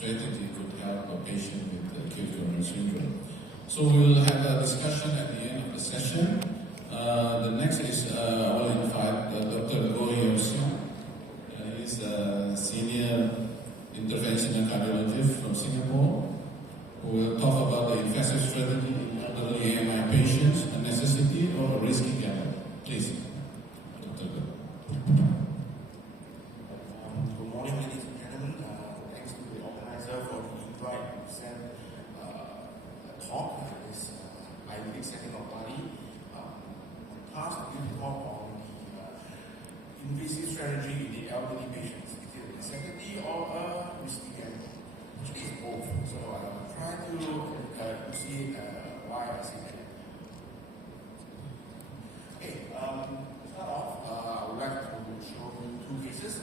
strategy could help a patient with acute coronary syndrome. So we'll have a discussion at the end of the session. The next is I will invite Dr. Goh Yeo-Siong. He's a senior interventional cardiologist from Singapore, who will talk about the invasive strategy in elderly AMI patients, a necessity or a risky gamble. Please, Dr. Goh. Good morning, ladies and gentlemen. Thanks to the organizer for the invite to present a talk. This IVD second of body. Task of the talk on the invasive strategy in the elderly patients. Is it a necessity or a risky gamble? Actually, it's both. So I'll try to see why I say that. Okay, to start off, I would like to show you two cases.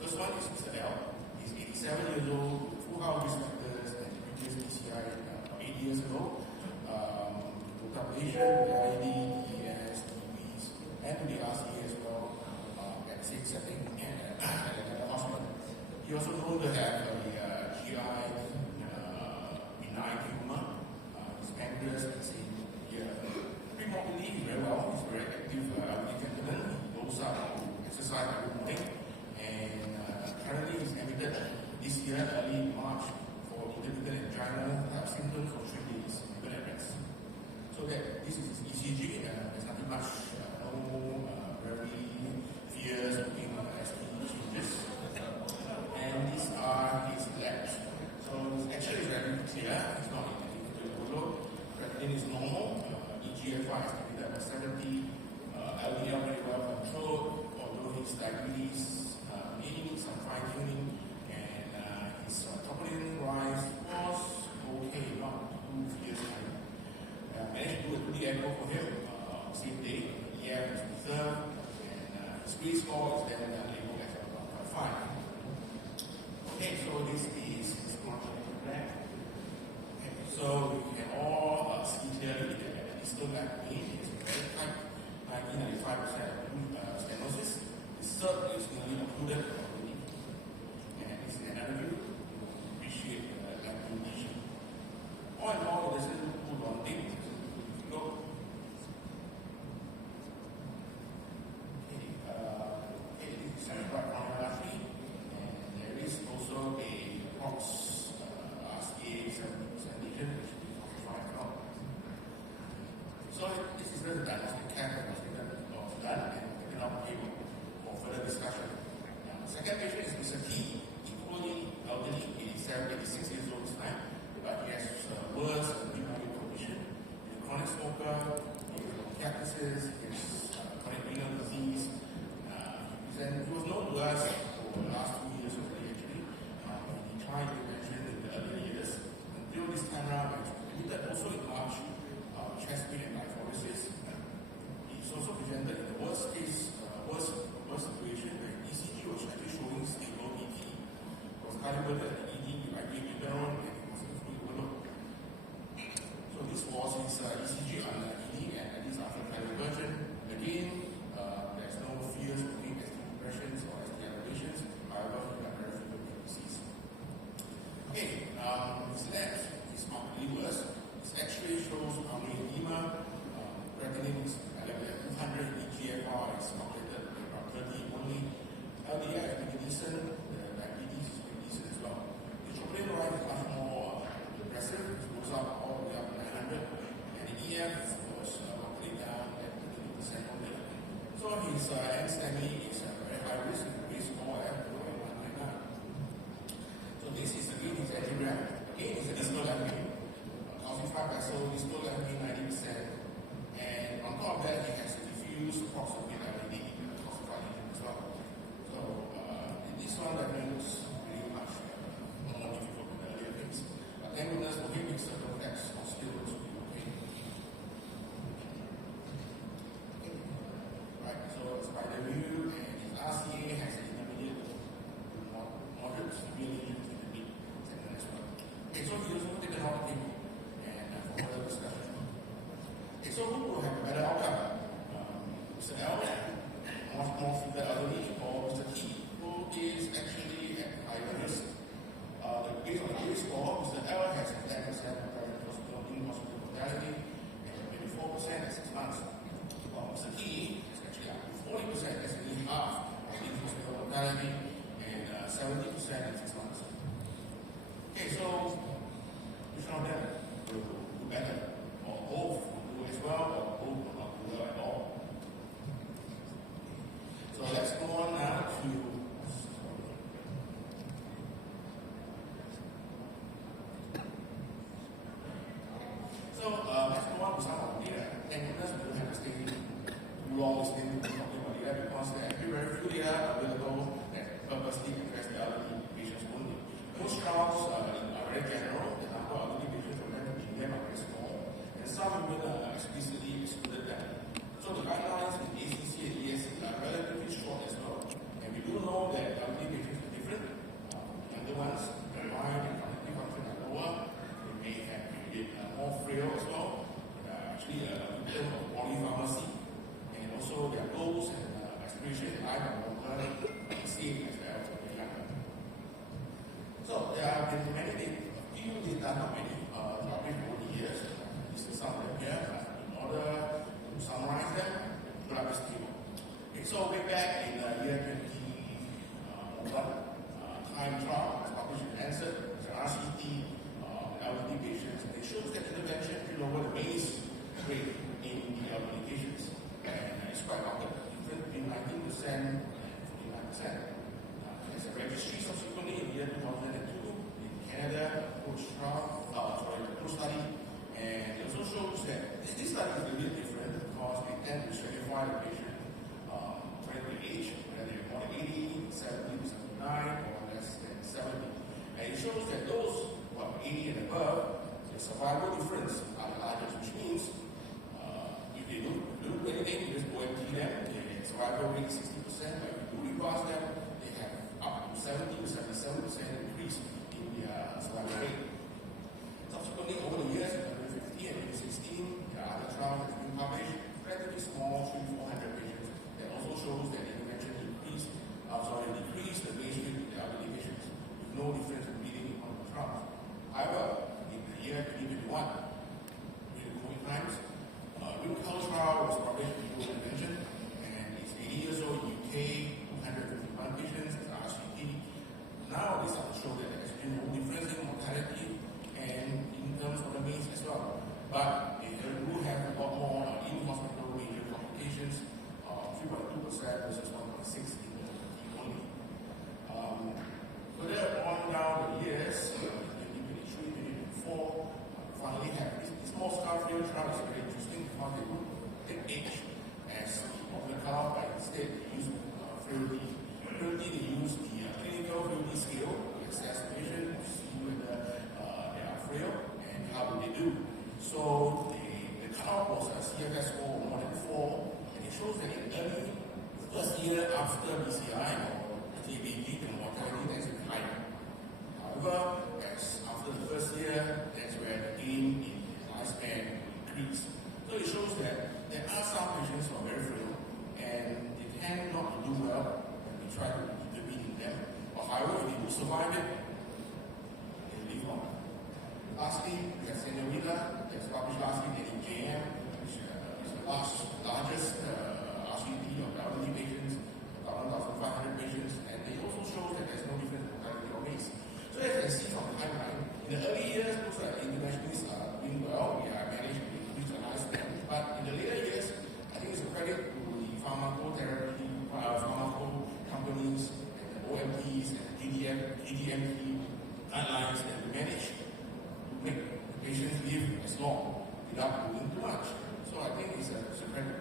First one is Mr. L. He's 87 years old, full heart risk factors and previous PCI 8 years ago. Population, the ID, DES, DBs, and the RCA as well at the same setting and at another hospital. He also known to have a GI benign tumor, his pancreas, and same here. Remarkably, he's very well. He's very active elderly gentleman. He goes out to exercise every morning. And currently he's admitted this year, early March, for intermittent angina, have symptoms for 3 days, even at rest. So that this is ECG, there's nothing much, no very fierce looking ST changes. And these are his labs. So actually it's very clear, it's not indicated to overload. Creatinine is normal, EGFR is estimated at 70, LDL very well controlled, although his diabetes needs some fine tuning, and his troponin rise was okay, not too fierce. Managed to do a 2D echo for him same day. EF is reserved, and his squeeze score is then labeled as 1.5. Okay, so this is his plan. Okay, so we can all see clearly that the distal left vein is very tight, 95% stenosis. The cert is nearly occluded already. And this is another view to appreciate the left lesion. All in all, it doesn't look too daunting. So this is where the diagnostic care was done and taken off the table for further discussion. Second patient is Mr. T, equally elderly, 87, 86 years old this time, but he has worse pulmonary condition. He's a chronic smoker, he has bronchitis, he has chronic renal disease. He was known to us for the last 2 years already actually. He tried intervention in the earlier years. Until this time around, he admitted also in March, chest pain and lipolysis. He's also presented in the worst situation where ECG was actually showing stable ET. It was calibrated at the ED by interferon and it was fully overlooked. So this was his ECG on the ED, and at least after calibration, again, there's no fears between ST depressions or ST elevations. However, he got very frequent disease. Okay, his labs is markedly worse. X-ray shows pulmonary edema, creatinine is at 200, EGFR is calculated at about 30 only. LDL is pretty decent, the diabetes is pretty decent as well. The troponin rise is much more aggressive, it goes up all the way up to 900, and the EF was calculated down at 30% only. So his end-STEMI is very high risk, risk score at 199. So this is again his angiogram. Again, it's a distal left vein. 5 vessel, distal left vein 90%, and on top of that, he has diffuse proximal LAD as well. So this one that looks really much more difficult than the earlier things. But thank goodness for him, his circumflex still looks to be okay. Right, so spider view, and his RCA has an intermediate moderate severe lesion to the mid segment as well. Okay, so he also taken out the table. Further discussion. Okay, so who will have a better outcome? Mr. L, more severe elderly, or Mr. T, who is actually at higher risk? 70% in 6 months. Okay, so which one of them will do better? Or both will do as well, or both will not do well at all? So let's go on now to let's go on to some of the data. And goodness, we don't have to stay too long listening to talking about data because there are very few data available that purposely address the elderly patients only. Most trials are very general. The number of elderly patients from them in them are very small, and some even explicitly excluded them. So the guidelines in ACC and ESC are relatively short as well. And we do know that elderly patients are different. Younger ones, their mind and cognitive function are lower. They may have been more frail as well. Actually, in terms of polypharmacy, and also their goals and aspirations in life are longer, same as the elderly younger. So there have been few data, not many, published over the years. This is some of them here. In order to summarize them, put up this table. Okay, so way back in the year 2001, time trial was published in Lancet. It's an RCT elderly patients, and it shows that intervention can lower the MACE rate in the elderly patients. And it's quite marked, different between 19% and 49%. There's a registry subsequently in the year 2002 in Canada, the study, and it also shows that this study is a little bit different because they tend to stratify the patient according to age, whether they're more than 80, 70 to 79, or less than 70. And it shows that those 80 and above, the survival difference are the largest, which means if they don't do anything, you just OMT them, their survival rate is 60%, but if you do reverse them, they have up to 70 to 77% increase in their survival rate. Subsequently, over the years, in 2015 and 2016, there are other trials that have been published, relatively small, 300-400 patients, that also shows that intervention decreased the MACE rate in the elderly patients, with no difference in bleeding in one of the trials. However, in the year 2021, during the COVID times, Ripple trial was published in Global Intervention, and it's 80 years old in UK, 251 patients, it's RCT. Now they start to show that there's been no difference in mortality and in terms of the MACE as well. But they do have a lot more in-hospital major complications, 3.2% versus 1.6% in the only. Further on down the years, 2023, 2024, finally have this small scale failure trial is very interesting because they would take age as the cutoff, but instead they use frailty. Frailty, they use the clinical frailty scale to assess the patient to see whether they are frail and how do they do. So the cutoff was a CFS score of more than 4, and it shows that in early first year after BCI or TBD, the mortality tends to be higher. However, as after the first year, that's where the gain in lifespan increase. So it shows that there are some patients who are very frail and they tend not to do well when we try to intervene in them. But however, if they do survive it, they live longer. Lastly, we have Senorita, that's published last week in JM, which is the largest RCT of elderly patients, 1,500 patients, and they also show that there's no difference in mortality or MACE. So as you can see from the timeline, in the early years, looks like interventionists are doing well. We are managed to increase the lifespan. But in the later years, I think it's a credit to the pharmacotherapy, pharmaco companies, and the OMPs, and the DDMP guidelines that we manage to make patients live as long without doing too much. So I think it's a credit.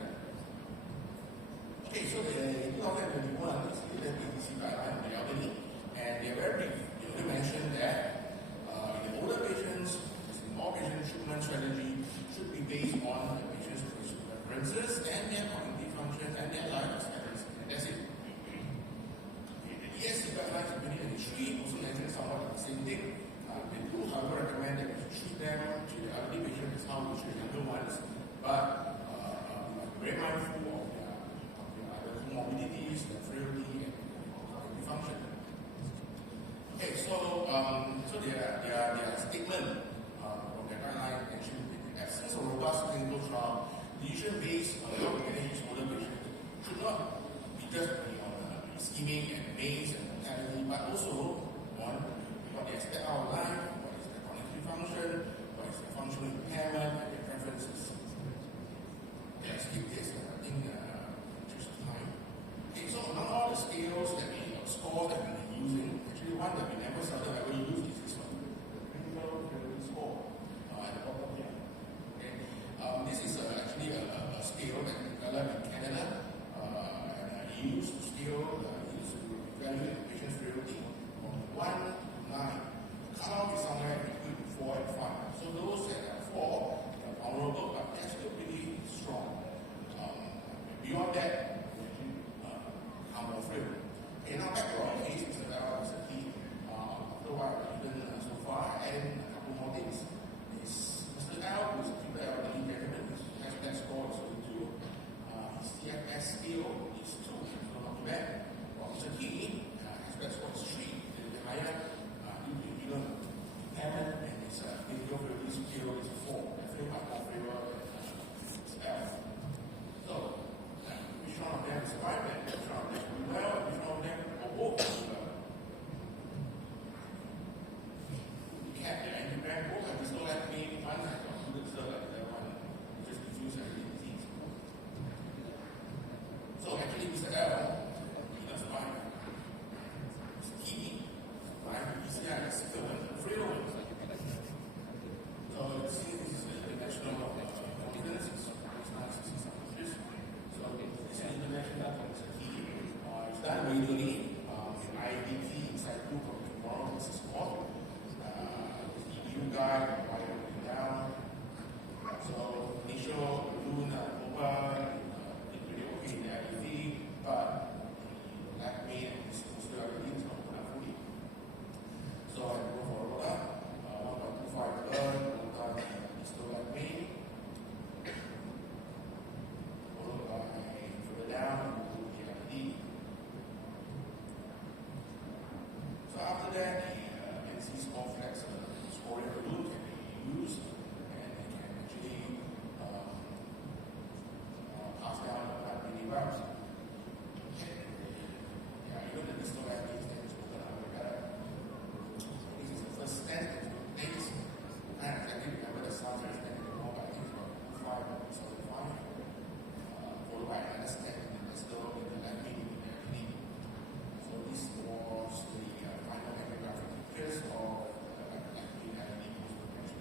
Okay, so the 2021 is the ACC guideline for the elderly, and they are very brief. They mentioned that in the older patients, in all patient treatment strategy should be based on the patient's preferences and their cognitive function and their life experience. And that's it. The ESC guidelines in 2023 also mentioned somewhat the same thing. They do, however, recommend that we should treat them, treat the elderly patients as how we treat younger ones, but we must be very mindful of their comorbidities, their frailty, and cognitive function. Okay, so their statement from their guideline mentioned in the absence of robust clinical trial, decision based on how we manage older patients should not be just on ischemic and MACE and mortality, but also on what they expect out of life, what is their cognitive function, what is their functional impairment, and their preferences. Let's keep this, I think, just time. Okay, so among all the scales that we scores that we've been using, actually one that we never seldom ever use is this one, the critical theory score at the bottom here. Okay, this is actually a scale that we developed in Canada, and used to scale, used to evaluate the patient's frailty from 1 to 9. The cutoff is somewhere between 4 and 5. So those that are 4 are vulnerable, but they're still pretty strong. Beyond that, how more frail. Okay, now back to our case, Mr. Bell is a key. After what I've done so far, and a couple more things. Is Mr. L, who is a super elderly gentleman, his that score is only 2. His CFS scale is 2, so not too bad. While Mr. Key, his best score is 3, a little bit higher, due to immune impairment, and his physical frailty scale is 4. Definitely much more frail than Mr. L. So, which one of them is survived, and which one of them will do well, and which one of them or both will do well. We kept the angiogram both, and we still have made one that concluded still like that one, just diffuse hereditary disease. So actually, Mr. L, he does survive. Mr. T, survived with PCI, is still one, the frail one. So you see, this is the international confidence, it's not 60 something. So this is international confidence. It's done regularly in IDT inside group of tomorrow, this is called. The EU guide, why you're down. So initial balloon over, it's really okay in the IDT, but the left main and this posterior IDT is not open fully. So I go for a roller, 1.25 burn, still left main, followed by further down to the IDT. So after that, the NC small flex scoring balloon can be used, and it can actually pass down the blood really well. Yeah, even the distal diabetes that is open up better. So this is the first step. Next, I exactly remember the sound very technical, but I think it's about 5 followed by another step in the distal in the left knee in the knee. So this was the final epigraphic pictures of left knee and knee post-progression.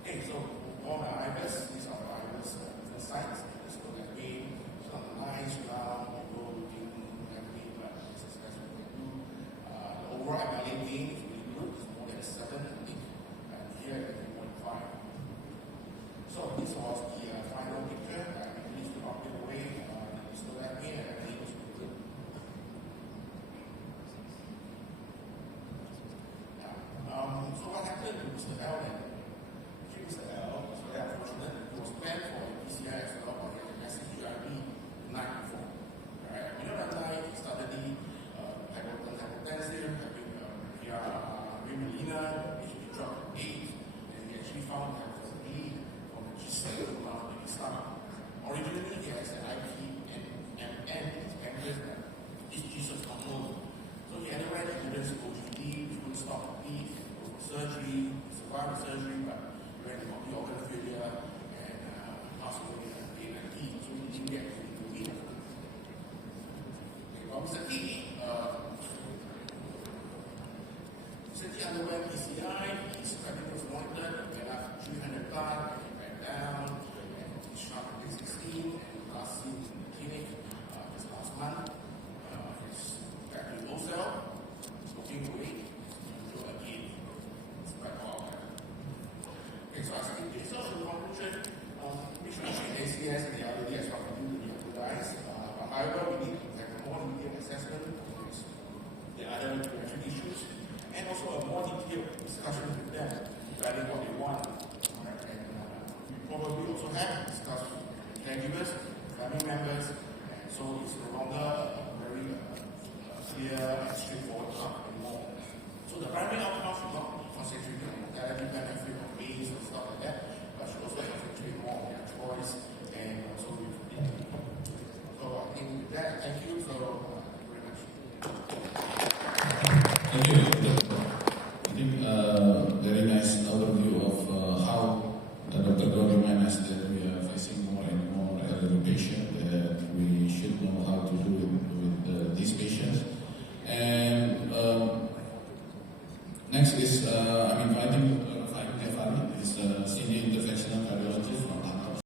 Okay, so all the IBIS, these are the IBIS different sites. This is left knee, so on the nice round, you go looking left knee, but this is what we can do. The overall MLA gain is really good, it's more than 7, I think, and here it's 3.5. So this was the final picture. I released the object away, still left knee, and everything was good. So what happened to Mr. L then? Actually, Mr. L was very unfortunate. He was planned for a PCI as well, but he had a massive GRB the night before. Alright, at middle of the night, he started the hypotensive, having Rimelina, HB dropped 8, and he actually found that there was a bleed from the G7 in his stomach. Originally, he has an IP and his pancreas that his Jesus not known. So he had a right evidence to OGD, which would stop the bleed, go for surgery, survive the surgery, but he ran into multi-organ failure and passed away at the end. So he didn't get to the bleed. Okay, well, Mr. T, underwent PCI, his credit was monitored, went up 300 blood, went down, and he shrunk at 16, and last seen in the clinic just last month. He's back to low cell, looking away, usual again. It's quite odd. Okay, so I think this is also the conclusion. We should treat ACS and the elderly as what we do to the younger guys. But however, we need to have a more detailed assessment of the other pediatric issues, and also a more detailed discussion with them regarding what they want. Right? And we probably also have discussed with caregivers, family members, and so it's no longer a very clear and straightforward path anymore. So the primary outcome should not be concentrated on mortality benefit or ways and stuff like that, but should also concentrate more on their choice and also with dignity. So I think with that, thank you. So thank you very much. Thank you.